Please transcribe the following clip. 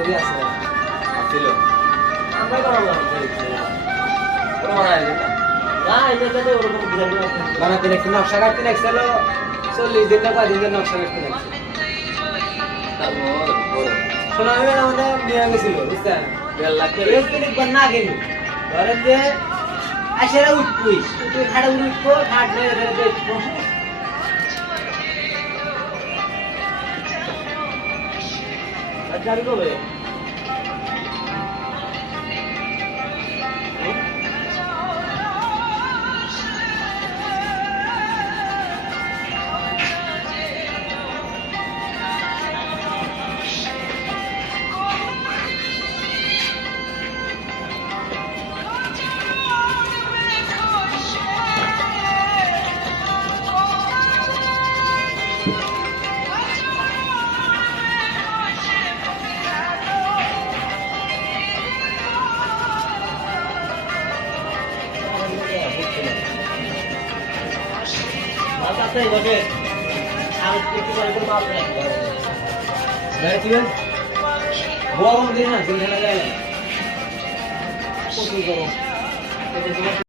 ছবি আছে আসছিল আমরা বানাবো ওরা বানায় দিতা না এটা তো ওরকম ডিজাইন বানাতে লাগছে নকশা কাটতে লাগছিল 40 দিন না 5 দিন নকশা কাটতে লাগছে তারপর বড় সোনালী ম্যাডাম আমাদের নিয়ে গেছিল বুঝছেন 1.5 লাখ করে এই একবার না গেল ধরেন যে আসলে উঠবই উঠে খাড়া উঠবো খাট নিয়ে দেখবো আর গাড়ি কবে আছে বসে আর একটু করে করে মাল নেই দেখছিলেন গরম দিন না দিন না যায় প্রচুর গরম